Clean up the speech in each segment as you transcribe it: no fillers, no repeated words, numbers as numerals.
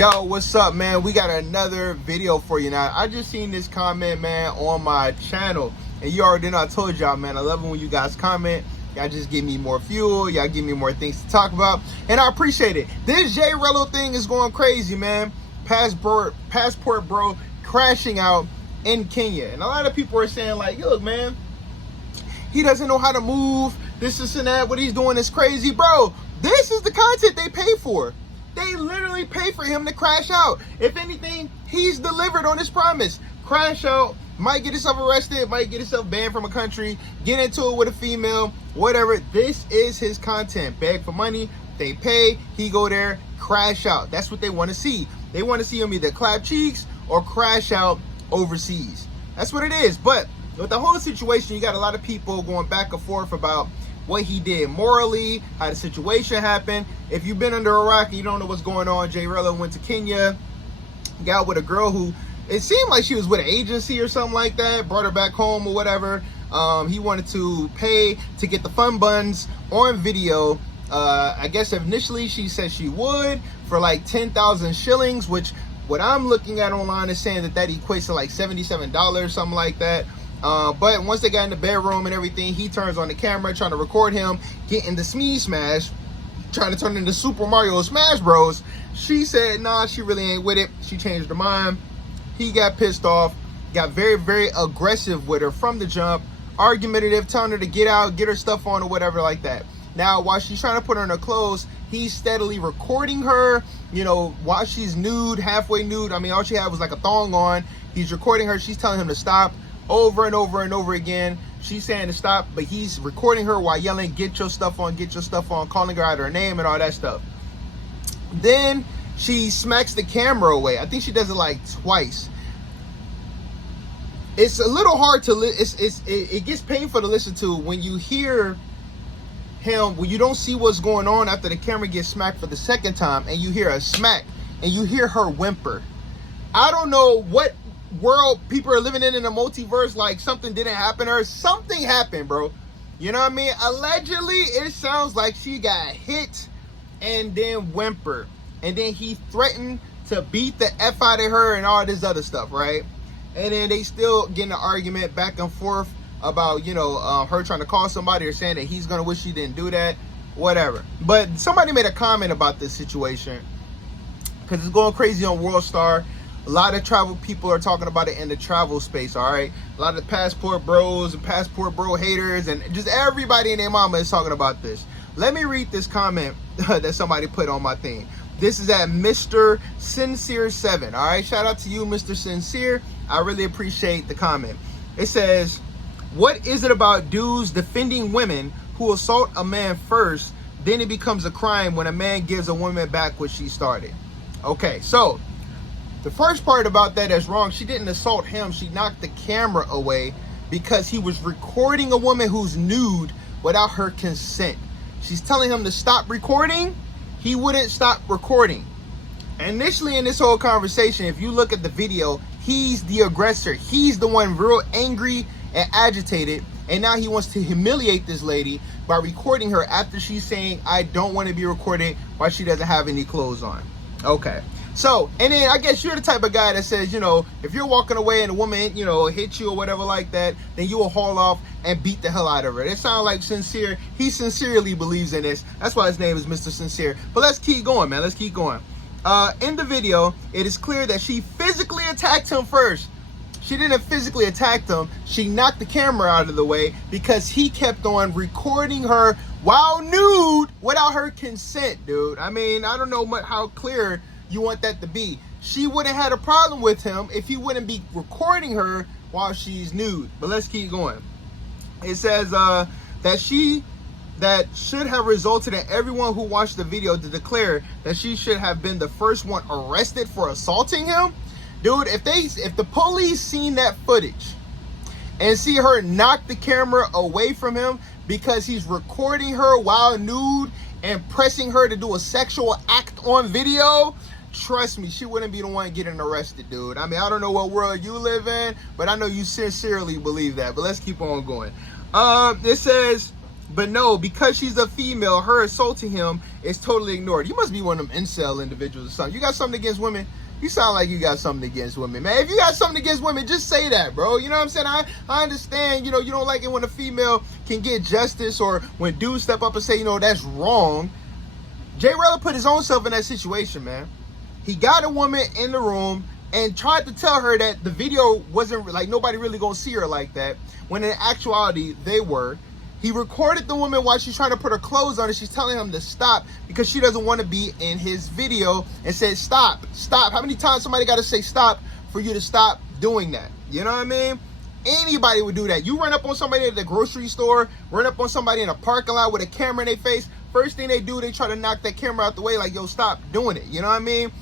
Yo, what's up, man? We got another video for you now. I just seen this comment, man, on my channel, and you already know I told y'all, man, I love it when you guys comment. Y'all just give me more fuel, y'all give me more things to talk about, and I appreciate it. This Rello thing is going crazy, man. Passport bro crashing out in Kenya, and a lot of people are saying like, look, man, he doesn't know how to move, this and that, what he's doing is crazy. Bro, this is the content they pay for. They literally pay for him to crash out. If anything, he's delivered on his promise. Crash out, might get himself arrested, might get himself banned from a country, get into it with a female, whatever. This is his content. Beg for money, they pay, he go there, crash out. That's what they want to see. They want to see him either clap cheeks or crash out overseas. That's what it is. But with the whole situation, you got a lot of people going back and forth about what he did morally, how the situation happened. If you've been under a rock and you don't know what's going on, Rello went to Kenya, got with a girl who, it seemed like she was with an agency or something like that, brought her back home or whatever. He wanted to pay to get the fun buns on video. I guess initially she said she would for like 10,000 shillings, which what I'm looking at online is saying that equates to like $77, something like that. But once they got in the bedroom and everything, he turns on the camera trying to record him getting the smash, trying to turn into Super Mario Smash Bros. She said, nah, she really ain't with it. She changed her mind. He got pissed off, got very, very aggressive with her from the jump, argumentative, telling her to get out, get her stuff on or whatever like that. Now, while she's trying to put her in her clothes, he's steadily recording her, you know, while she's nude, halfway nude. I mean, all she had was like a thong on. He's recording her. She's telling him to stop. Over and over and over again. She's saying to stop, but he's recording her while yelling, get your stuff on, calling her out her name and all that stuff. Then she smacks the camera away. I think she does it like twice. It's a little hard to it gets painful to listen to when you hear him, when you don't see what's going on after the camera gets smacked for the second time and you hear a smack and you hear her whimper. I don't know what world people are living in a multiverse, like something didn't happen to her. Something happened, bro. You know what I mean? Allegedly, it sounds like she got hit and then whimpered. And then he threatened to beat the F out of her and all this other stuff, right? And then they still get in an argument back and forth about, you know, her trying to call somebody or saying that he's going to wish she didn't do that, whatever. But somebody made a comment about this situation because it's going crazy on World Star. A lot of travel people are talking about it in the travel space, all right? A lot of passport bros and passport bro haters and just everybody and their mama is talking about this. Let me read this comment that somebody put on my thing. This is at Mr. Sincere7, all right? Shout out to you, Mr. Sincere. I really appreciate the comment. It says, what is it about dudes defending women who assault a man first, then it becomes a crime when a man gives a woman back what she started? Okay, so the first part about that is wrong. She didn't assault him. She knocked the camera away because he was recording a woman who's nude without her consent. She's telling him to stop recording. He wouldn't stop recording. Initially in this whole conversation, if you look at the video, he's the aggressor. He's the one real angry and agitated. And now he wants to humiliate this lady by recording her after she's saying, I don't want to be recorded while she doesn't have any clothes on. Okay. So, and then I guess you're the type of guy that says, you know, if you're walking away and a woman, you know, hits you or whatever like that, then you will haul off and beat the hell out of her. It sounds like Sincere. He sincerely believes in this. That's why his name is Mr. Sincere. But let's keep going, man. Let's keep going. In the video, it is clear that she physically attacked him first. She didn't physically attack him. She knocked the camera out of the way because he kept on recording her while nude without her consent, dude. I mean, I don't know how clear you want that to be. She wouldn't have had a problem with him if he wouldn't be recording her while she's nude. But let's keep going. It says that should have resulted in everyone who watched the video to declare that she should have been the first one arrested for assaulting him. Dude, if the police seen that footage and see her knock the camera away from him because he's recording her while nude and pressing her to do a sexual act on video, trust me, she wouldn't be the one getting arrested, dude. I mean, I don't know what world you live in, but I know you sincerely believe that. But let's keep on going. It says But no, because she's a female, her assaulting him is totally ignored. You must be one of them incel individuals or something. You got something against women? You sound like you got something against women, man. If you got something against women, just say that, bro. You know what I'm saying? I understand, you know, you don't like it when a female can get justice or when dudes step up and say, you know, that's wrong. Rello put his own self in that situation, man. He got a woman in the room and tried to tell her that the video wasn't, like, nobody really gonna see her like that, when in actuality, they were. He recorded the woman while she's trying to put her clothes on and she's telling him to stop because she doesn't want to be in his video, and said, stop, stop. How many times somebody got to say stop for you to stop doing that? You know what I mean? Anybody would do that. You run up on somebody at the grocery store, run up on somebody in a parking lot with a camera in their face. First thing they do, they try to knock that camera out the way, like, yo, stop doing it. You know what I mean?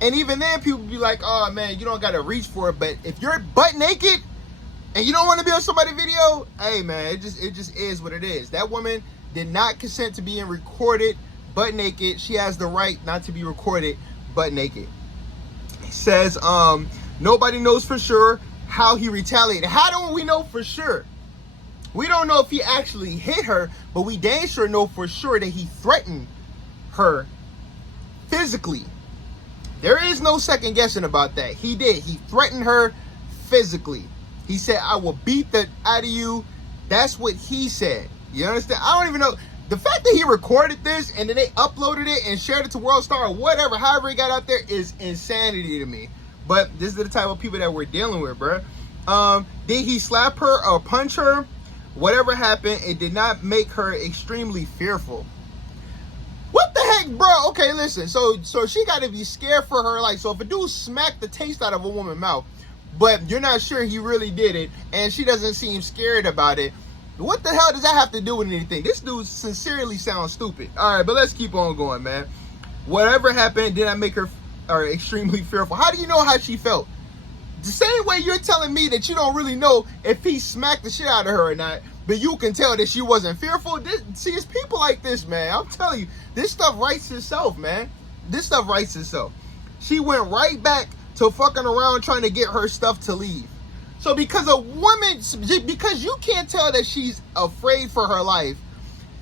And even then, people be like, oh, man, you don't got to reach for it. But if you're butt naked and you don't want to be on somebody's video, hey, man, it just is what it is. That woman did not consent to being recorded butt naked. She has the right not to be recorded butt naked. He says, nobody knows for sure how he retaliated. How don't we know for sure? We don't know if he actually hit her, but we damn sure know for sure that he threatened her physically. There is no second guessing about that. He did. He threatened her physically. He said, I will beat the out of you. That's what he said. You understand? I don't even know. The fact that he recorded this and then they uploaded it and shared it to World Star or whatever, however it got out there, is insanity to me. But this is the type of people that we're dealing with, bro. Did he slap her or punch her? Whatever happened, it did not make her extremely fearful. What the heck, bro? Okay, listen. So she got to be scared for her life. So if a dude smacked the taste out of a woman's mouth, but you're not sure he really did it, and she doesn't seem scared about it, what the hell does that have to do with anything? This dude sincerely sounds stupid. All right, but let's keep on going, man. Whatever happened did not make her extremely fearful. How do you know how she felt? The same way you're telling me that you don't really know if he smacked the shit out of her or not, but you can tell that she wasn't fearful. See, it's people like this, man. I'm telling you, this stuff writes itself, man. This stuff writes itself. She went right back to fucking around trying to get her stuff to leave. So because a woman, because you can't tell that she's afraid for her life,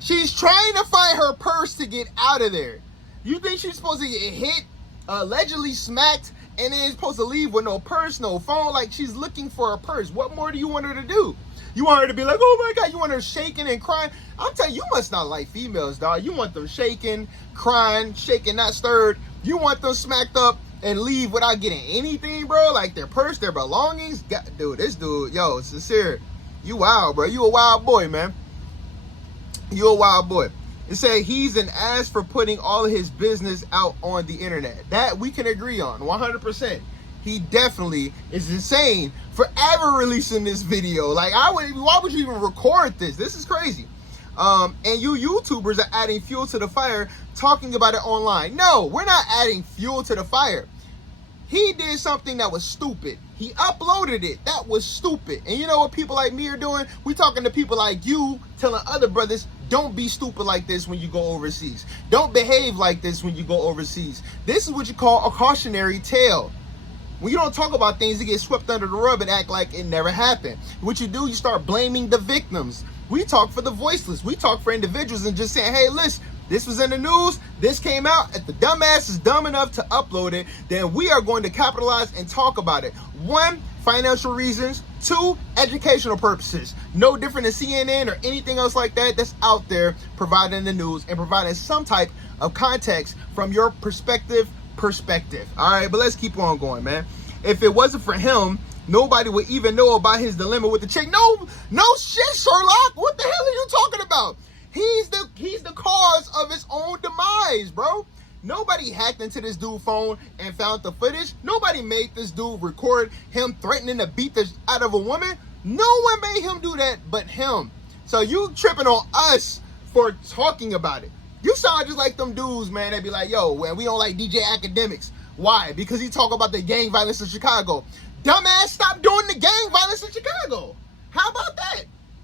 she's trying to find her purse to get out of there. You think she's supposed to get hit, allegedly smacked, and then supposed to leave with no purse, no phone? Like, she's looking for a purse. What more do you want her to do? You want her to be like, oh my God, you want her shaking and crying? I'm telling you, you must not like females, dog. You want them shaking, crying, shaking, not stirred. You want them smacked up and leave without getting anything, bro. Like their purse, their belongings. God, dude, this dude, yo, sincere. You wild, bro. You a wild boy, man. You a wild boy. It said he's an ass for putting all of his business out on the internet. That we can agree on, 100%. He definitely is insane for ever releasing this video. Like, why would you even record this? This is crazy. And you YouTubers are adding fuel to the fire, talking about it online. No, we're not adding fuel to the fire. He did something that was stupid. He uploaded it. That was stupid. And you know what people like me are doing? We talking to people like you, telling other brothers, don't be stupid like this when you go overseas. Don't behave like this when you go overseas. This is what you call a cautionary tale. When you don't talk about things, it gets swept under the rug and act like it never happened. What you do, you start blaming the victims. We talk for the voiceless. We talk for individuals and just saying, hey, listen, this was in the news. This came out. If the dumbass is dumb enough to upload it, then we are going to capitalize and talk about it. 1, financial reasons. 2, educational purposes. No different than CNN or anything else like that that's out there providing the news and providing some type of context from your perspective. All right, but let's keep on going, man. If it wasn't for him, nobody would even know about his dilemma with the chick. No shit, Sherlock. What the hell are you talking about? He's the cause of his own demise, bro. Nobody hacked into this dude's phone and found the footage. Nobody made this dude record him threatening to beat the out of a woman. No one made him do that but him. So you tripping on us for talking about it. You sound just like them dudes, man. They be like, yo, man, we don't like DJ Academics. Why? Because he talk about the gang violence in Chicago. Dumbass, stop doing the gang violence in Chicago. How about that?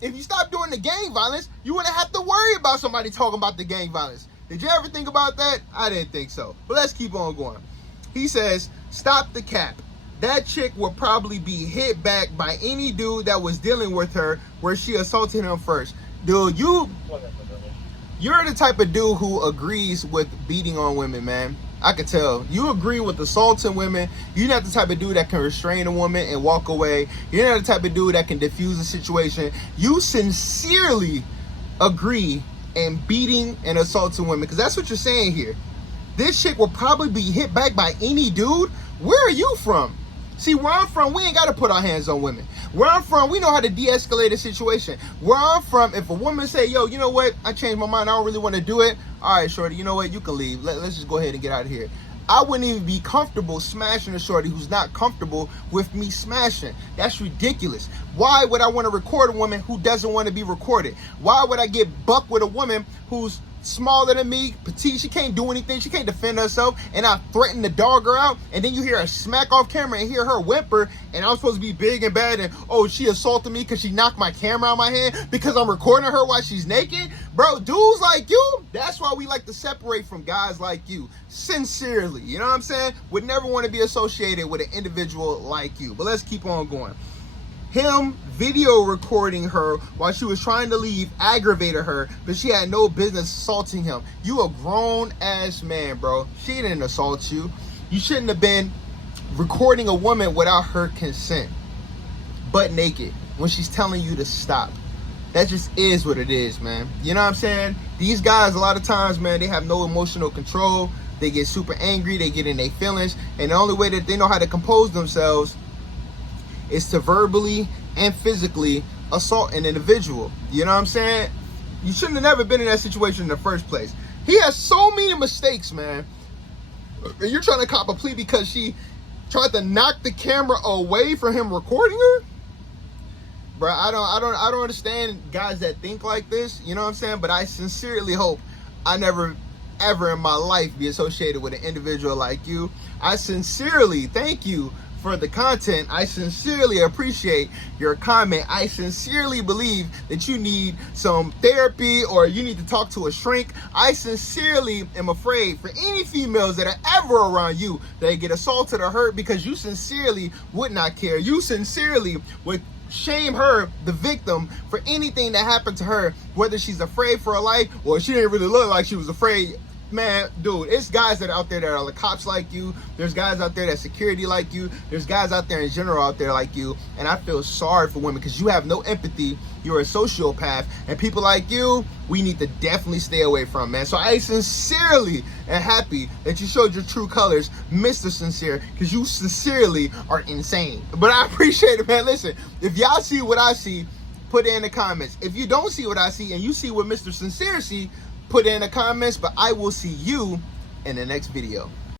If you stop doing the gang violence, you wouldn't have to worry about somebody talking about the gang violence. Did you ever think about that? I didn't think so. But let's keep on going. He says, stop the cap. That chick will probably be hit back by any dude that was dealing with her where she assaulted him first. Dude, you're the type of dude who agrees with beating on women, man. I could tell. You agree with assaulting women. You're not the type of dude that can restrain a woman and walk away. You're not the type of dude that can diffuse a situation. You sincerely agree in beating and assaulting women, because that's what you're saying here. This chick will probably be hit back by any dude. Where are you from? See, where I'm from, we ain't got to put our hands on women. Where I'm from, we know how to de-escalate a situation. Where I'm from, if a woman say, yo, you know what? I changed my mind. I don't really want to do it. All right, shorty, you know what? You can leave. Let's just go ahead and get out of here. I wouldn't even be comfortable smashing a shorty who's not comfortable with me smashing. That's ridiculous. Why would I want to record a woman who doesn't want to be recorded? Why would I get bucked with a woman who's smaller than me, petite, she can't do anything, she can't defend herself, and I threaten to dog her out, and then you hear her smack off camera and hear her whimper, and I'm supposed to be big and bad, and oh, she assaulted me because she knocked my camera out of my hand because I'm recording her while she's naked? Bro, dudes like you, that's why we like to separate from guys like you. Sincerely, you know what I'm saying? Would never want to be associated with an individual like you. But let's keep on going. Him video recording her while she was trying to leave aggravated her, but she had no business assaulting him. You a grown ass man, bro. She didn't assault you. You shouldn't have been recording a woman without her consent, butt naked, when she's telling you to stop. That just is what it is, man. You know what I'm saying? These guys, a lot of times, man, they have no emotional control. They get super angry. They get in their feelings. And the only way that they know how to compose themselves is to verbally and physically assault an individual. You know what I'm saying? You shouldn't have never been in that situation in the first place. He has so many mistakes, man. You're trying to cop a plea because she tried to knock the camera away from him recording her? Bro, I don't understand guys that think like this. You know what I'm saying? But I sincerely hope I never ever in my life be associated with an individual like you. I sincerely thank you for the content. I sincerely appreciate your comment. I sincerely believe that you need some therapy or you need to talk to a shrink. I sincerely am afraid for any females that are ever around you that get assaulted or hurt, because you sincerely would not care. You sincerely would shame her, the victim, for anything that happened to her, whether she's afraid for her life or she didn't really look like she was afraid. Man, dude, it's guys that are out there that are the cops like you. There's guys out there that security like you. There's guys out there in general out there like you. And I feel sorry for women because you have no empathy. You're a sociopath. And people like you, we need to definitely stay away from, man. So I sincerely am happy that you showed your true colors, Mr. Sincere, because you sincerely are insane. But I appreciate it, man. Listen, if y'all see what I see, put it in the comments. If you don't see what I see and you see what Mr. Sincere see, put it in the comments, but I will see you in the next video.